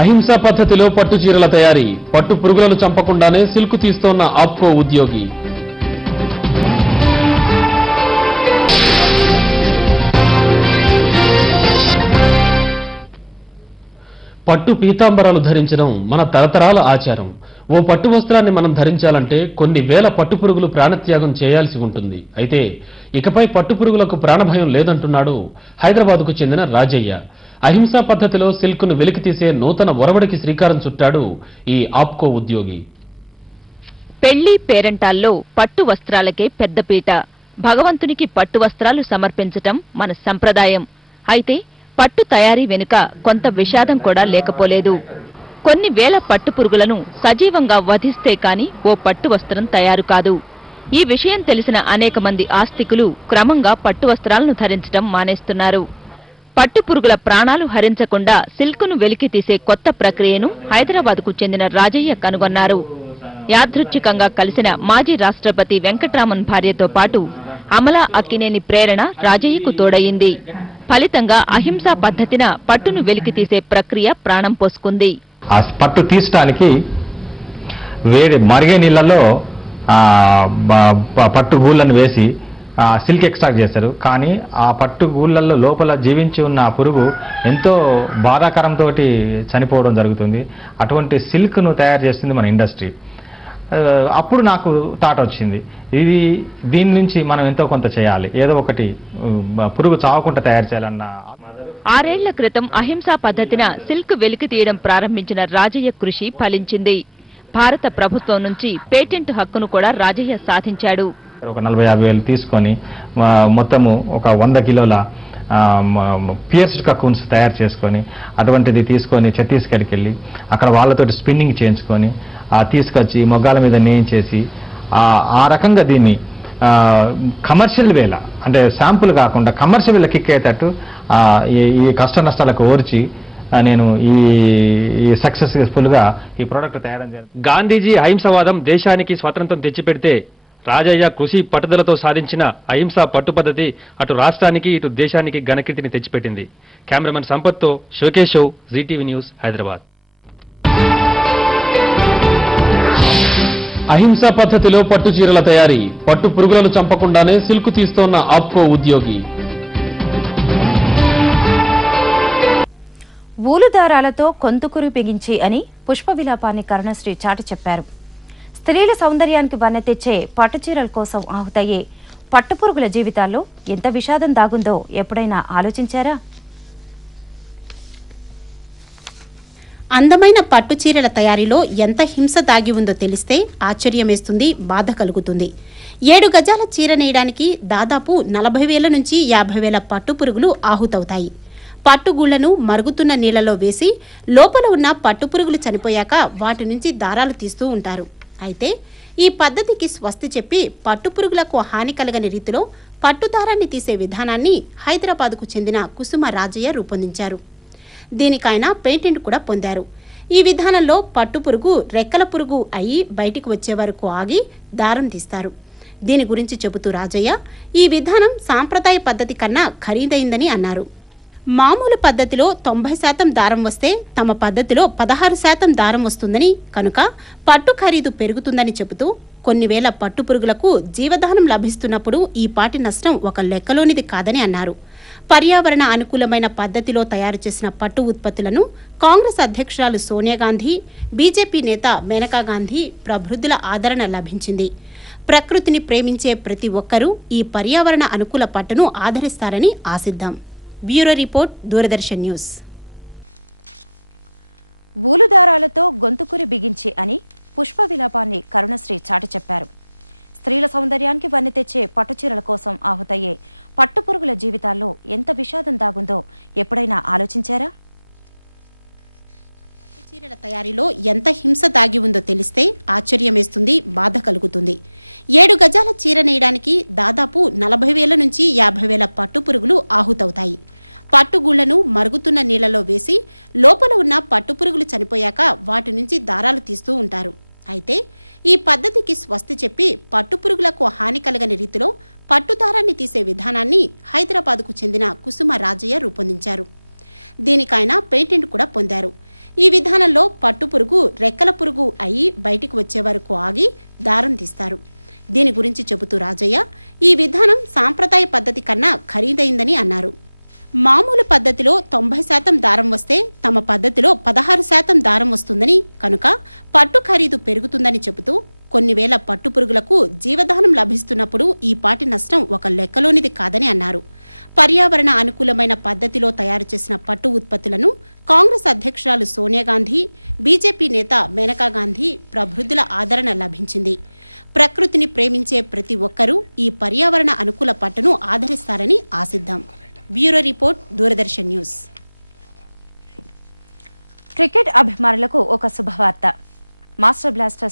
అహింసా పద్ధతిలో పట్టు చీరల తయారీ, పట్టు పురుగులను చంపకుండానే సిల్క్ తీస్తోన్న ఆప్కో ఉద్యోగి. పట్టు పీతాంబరాలు ధరించడం మన తరతరాల ఆచారం. ఓ పట్టు వస్త్రాన్ని మనం ధరించాలంటే కొన్ని వేల పట్టు పురుగులు ప్రాణత్యాగం చేయాల్సి ఉంటుంది. అయితే ఇకపై పట్టు పురుగులకు ప్రాణభయం లేదంటున్నాడు హైదరాబాద్కు చెందిన రాజయ్య. అహింసా పద్ధతిలో సిల్క్ను వెలికితీసే నూతన ఒరవడికి శ్రీకారం చుట్టాడు ఈ ఆప్కో ఉద్యోగి. పెళ్లి పేరంటాల్లో పట్టు వస్త్రాలకే పెద్దపీట. భగవంతునికి పట్టు వస్త్రాలు సమర్పించటం మన సంప్రదాయం. అయితే పట్టు తయారీ వెనుక కొంత విషాదం కూడా లేకపోలేదు. కొన్ని వేల పట్టు పురుగులను సజీవంగా వధిస్తే కాని ఓ పట్టు వస్త్రం తయారు కాదు. ఈ విషయం తెలిసిన అనేక మంది ఆస్తికులు క్రమంగా పట్టు వస్త్రాలను ధరించడం మానేస్తున్నారు. పట్టు పురుగుల ప్రాణాలు హరించకుండా సిల్క్ను వెలికి తీసే కొత్త ప్రక్రియను హైదరాబాద్కు చెందిన రాజయ్య కనుగొన్నారు. యాదృచ్ఛికంగా కలిసిన మాజీ రాష్ట్రపతి వెంకట్రామన్ భార్యతో పాటు అమలా అక్కినేని ప్రేరణ రాజయ్యకు తోడయింది. ఫలితంగా అహింసా పద్ధతిన పట్టును వెలికి తీసే ప్రక్రియ ప్రాణం పోసుకుంది. ఆ పట్టు తీసడానికి వేడి మరిగే నీళ్లలో పట్టు గూళ్ళను వేసి సిల్క్ ఎక్స్ట్రాక్ట్ చేస్తారు. కానీ ఆ పట్టు గూళ్ళల్లో లోపల జీవించి ఉన్న ఆ పురుగు ఎంతో బాధాకరంతో చనిపోవడం జరుగుతుంది. అటువంటి సిల్క్ను తయారు చేస్తుంది మన ఇండస్ట్రీ. అప్పుడు నాకు థాట్ వచ్చింది, దీని నుంచి మనం ఎంతో కొంత చేయాలి, ఏదో ఒకటి పురుగు చావకుండా తయారు చేయాలన్న. 6 ఏళ్ల క్రితం అహింసా పద్ధతిన సిల్క్ వెలికి తీయడం ప్రారంభించిన రాజయ్య కృషి ఫలించింది. భారత ప్రభుత్వం నుంచి పేటెంట్ హక్కును కూడా రాజయ్య సాధించాడు. ఒక 40-50 వేలు తీసుకొని మొత్తము ఒక 100 కిలోల పియర్స్డ్ కకూన్స్ తయారు చేసుకొని అటువంటిది తీసుకొని ఛత్తీస్గఢ్కి వెళ్ళి అక్కడ వాళ్ళతోటి స్పిన్నింగ్ చేయించుకొని తీసుకొచ్చి మొగ్గాల మీద నేయించేసి ఆ రకంగా దీన్ని కమర్షియల్ వేళ అంటే శాంపుల్ కాకుండా కమర్షియల్ వేళ కిక్ అయ్యేటట్టు ఈ కష్ట నష్టాలకు ఓర్చి నేను ఈ సక్సెస్ఫుల్ గా ఈ ప్రోడక్ట్ తయారు చేయాలి. గాంధీజీ అహింసవాదం దేశానికి స్వాతంత్రం తెచ్చిపెడితే రాజయ్య కృషి పట్టుదలతో సాధించిన అహింసా పట్టు పద్ధతి అటు రాష్ట్రానికి ఇటు దేశానికి ఘనకీర్తిని తెచ్చిపెట్టింది. కెమెరామెన్ సంపత్తో షోకేష్, జీటీవీ న్యూస్, హైదరాబాద్. అహింసా పద్ధతిలో పట్టు చీరల తయారీ, పట్టు పురుగులను చంపకుండానే సిల్క్ తీస్తోన్న ఆప్కో ఉద్యోగి. ఊలుదారాలతో కొంతుకురు బిగించి అని పుష్ప విలాపాన్ని కరుణశ్రీ చాటి చెప్పారు. స్త్రీల సౌందర్యానికి వన్నె తెచ్చే పట్టుచీరల కోసం ఆహుతయ్యే పట్టుపురుగుల జీవితాల్లో ఎంత విషాదం దాగుందో ఎప్పుడైనా ఆలోచించారా? అందమైన పట్టుచీరల తయారీలో ఎంత హింస దాగి ఉందో తెలిస్తే ఆశ్చర్యమేస్తుంది, బాధ కలుగుతుంది. 7 గజాల చీర నేయడానికి దాదాపు 40,000 నుంచి 50,000 పట్టుపురుగులు ఆహుతవుతాయి. పట్టుగూళ్లను మరుగుతున్న నీళ్లలో వేసి లోపల ఉన్న పట్టుపురుగులు చనిపోయాక వాటి నుంచి దారాలు తీస్తూ ఉంటారు. అయితే ఈ పద్ధతికి స్వస్తి చెప్పి పట్టుపురుగులకు హాని కలగని రీతిలో పట్టుదారాన్ని తీసే విధానాన్ని హైదరాబాద్కు చెందిన కుసుమ రాజయ్య రూపొందించారు. దీనికైనా పేటెంట్ కూడా పొందారు. ఈ విధానంలో పట్టుపురుగు రెక్కల పురుగు అయి బయటికి వచ్చే వరకు ఆగి దారం తీస్తారు. దీని గురించి చెబుతూ రాజయ్య ఈ విధానం సాంప్రదాయ పద్ధతి కన్నా ఖరీదైందని అన్నారు. మామూలు పద్ధతిలో 90% దారం వస్తే తమ పద్ధతిలో 16% దారం వస్తుందని, కనుక పట్టు ఖరీదు పెరుగుతుందని చెబుతూ కొన్ని వేల పట్టుపురుగులకు జీవదానం లభిస్తున్నప్పుడు ఈ పాటి నష్టం ఒక లెక్కలోనిది కాదని అన్నారు. పర్యావరణ అనుకూలమైన పద్ధతిలో తయారు చేసిన పట్టు ఉత్పత్తులను కాంగ్రెస్ అధ్యక్షురాలు సోనియా గాంధీ, బీజేపీ నేత మేనకా గాంధీ ప్రబుద్ధుల ఆదరణ లభించింది. ప్రకృతిని ప్రేమించే ప్రతి ఒక్కరూ ఈ పర్యావరణ అనుకూల పట్టును ఆదరిస్తారని ఆశిద్దాం. Bureau report, Doordarshan news. ఊలుదారాలతో గొంతుకురి బిగించి అని పుష్ప విలాపాన్ని కరుణశ్రీ చాటి చెప్పారు. స్త్రీల సౌందర్యానికి వన్నె తెచ్చే పట్టుచీరల కోసం ఆహుతయ్యే పట్టుపురుగుల జీవితాల్లో ఎంత విషాదం దాగుందో ఎప్పుడైనా ఆలోచించారా? పట్టుచీరల తయారీలో ఎంత హింస దాగి ఉందో తెలిస్తే ఆశ్చర్యమేస్తుంది, బాధ కలుగుతుంది. 7 గజాల చీర నేయడానికి దాదాపు 40,000 నుంచి 50,000 పట్టుపురుగులు ఆహుతవుతాయి. పట్టుగూళ్లను మరుగుతున్న నీళ్లలో వేసి లోపల ఉన్న పట్టుపురుగులు చనిపోయాక వాటి నుంచి దారాలు తీస్తూ ఉంటారు. అయితే ఈ పద్ధతికి స్వస్తి చెప్పి పట్టుపురుగులకు హాని కలగని రీతిలో పట్టుదారాన్ని తీసే విధానాన్ని హైదరాబాద్కు చెందిన కుసుమ రాజయ్య రూపొందించారు. దీనికైనా పేటెంట్ కూడా పొందారు. ఈ విధానంలో పట్టుపురుగు రెక్కల పురుగు అయి బయటికి వచ్చే వరకు ఆగి దారం తీస్తారు. దీని గురించి చెబుతూ రాజయ్య, ఈ విధానం సాంప్రదాయ పద్ధతి కన్నా ఖరీదైందని అన్నారు. మామూలు పద్ధతిలో 90% దారం వస్తే తమ పద్ధతిలో 16% దారం వస్తుందని, కనుక పట్టు ఖరీదు పెరుగుతుందని చెబుతూ కొన్ని వేల పట్టుపురుగులకు జీవదానం లభిస్తున్నప్పుడు ఈ పాటి నష్టం ఒక లెక్కలోనిది కాదని అన్నారు. పర్యావరణ అనుకూలమైన పద్ధతిలో తయారు చేసిన పట్టు ఉత్పత్తులను కాంగ్రెస్ అధ్యక్షురాలు సోనియా గాంధీ, బీజేపీ నేత మేనకా గాంధీ ప్రబుద్ధుల ఆదరణ లభించింది. ప్రకృతిని ప్రేమించే ప్రతి ఒక్కరూ ఈ పర్యావరణ అనుకూల పట్టును ఆదరిస్తారని ఆశిద్దాం. Bureau report, Doordarshan news. Cricket అభిమానులకు ఒక శుభవార్త. Master blasters